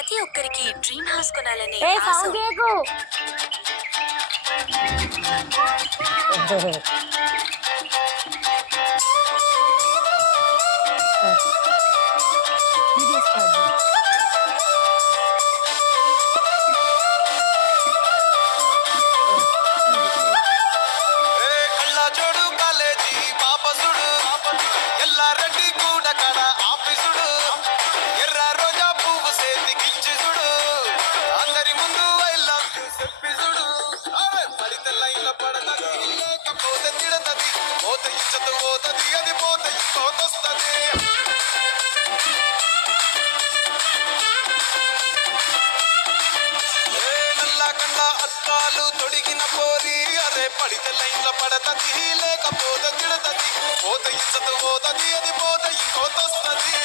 ప్రతి ఒక్కరికి dream house కొనాలనే ఏ ఆశ sound చేయకు. కళ్ళజోడు కాలేజీ పాపసుడు ఎల్లారెడ్డి కూడా కడ ఆఫీసుడు ఎర్ర రోజా పువ్వు సేతికిచ్చి చూడు అందరి ముందు వైలా చెప్పిసుడు పడితే లైన్ల పడతది లేకపోతే తిడతది పోత ఇచ్చత పోతది అది పోత ఇంకోతొస్తది నల్లకండ అద్దాలు తొడిగిన పోరి అరే పడితే లైన్ల పడతది లేకపోతే తిడతది పోత ఇచ్చత పోతది అది పోత ఇంకోతొస్తది